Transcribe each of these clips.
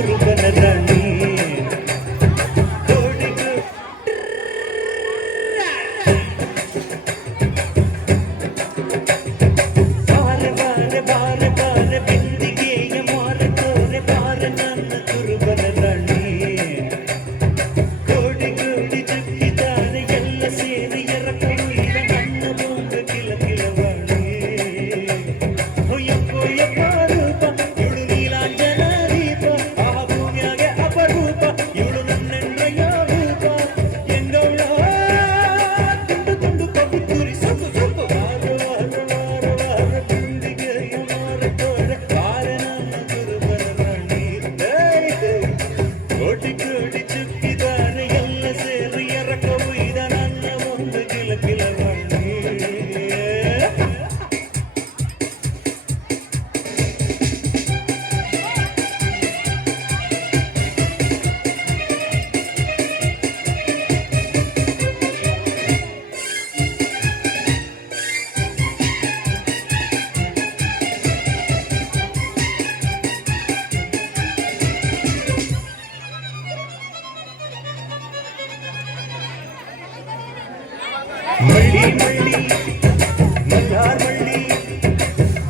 ಕುರುಬನ ರಾಣಿ ಮಳ್ಳಿ ಮಳ್ಳಿ ಮಲ್ಲಾರ್ ಮಳ್ಳಿ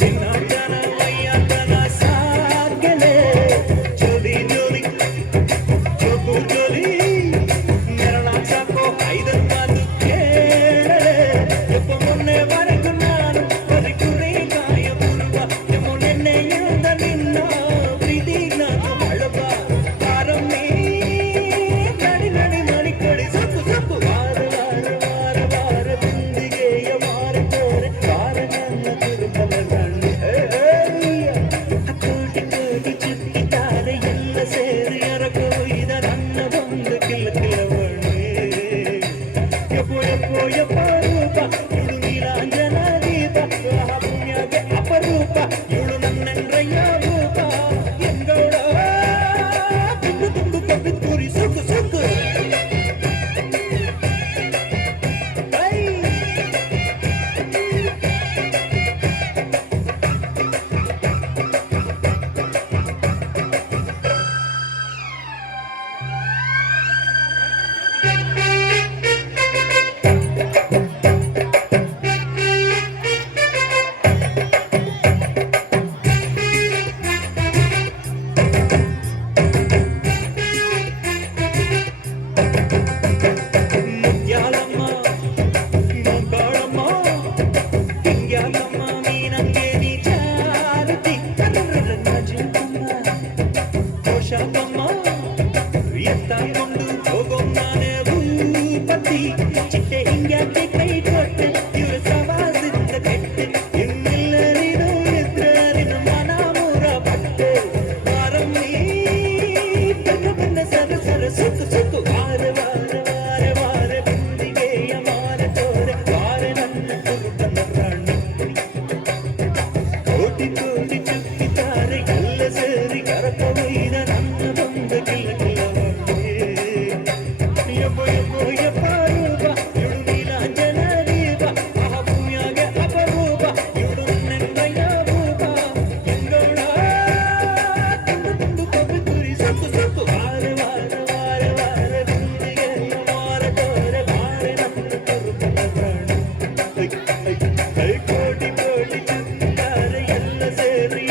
ದಿನಾಟನ ವಯ್ಯಾಟನ ಸಾಗಲೆ ಜೋಲಿ ಜೋಲಿ ಜೋಗು ಜೋಲಿ ನೆರಳಾಗ್ ಸಾಕೋ ಐದನ್ ಮಾತು ಕೇಳಲೆ ಎಪ್ಪ ಮೊನ್ನೆವರೆಗೂ ನಾನು ಬರೀ ಕುರಿ ಕಾಯ ಬರುವ ಎಮ್ಮೊ ನೆನ್ನೆಯಿಂದ ನಿನ್ನ ಪ್ರೀತಿ ನಾನು ಅಳಬ ಆರಮ್ಮಿ ನಡಿ ನಡಿ ಮಾಡಿ ಕಡಿ ಸೊಪ್ಪು ಸೊಪ್ಪು ಎತ್ತಾಕೊಂಡು ಹೋಗೋ ನಾನೇ ಭೂಪತಿ ಚಿಟ್ಟೆ ಹಿಂಗ್ಯಾಕೆ ಕೈ ಕೊಟ್ಟೆ ಇವ್ರ ಸವಾಸಿಂದ ಕೆಟ್ಟೆ ಇನ್ನೆಲ್ಲರಿಗೂ ಎದ್ರಾರಿನ ಮನ ಮೂರ ಬಟ್ಟೆ ವಾರಮ್ಮಿ ಬನ್ನ ಬನ್ನ ಸರ ಸರ ಸುತ್ತು ಸುತ್ತು ವಾರ ವಾರ ವಾರ ವಾರ ಬಿಂದಿಗೆಯ ಮಾರ ತೋರೆ ವಾರ ನನ್ನ ಕುರುಬನ ರಾಣಿ ಕೋಟಿ ಕೋಟಿ ಚುಕ್ಕಿತಾರೆ ಎಲ್ಲ ಸೇರಿ ಕರಕ ಒಯ್ದ ನನ್ನ ಬಂದ ಕಿಲ್ಲ ಕೋಟಿ ಕೋಟಿ ಚುಕ್ಕಿದ್ದಾರೆ ಎಲ್ಲ ಸೇರಿ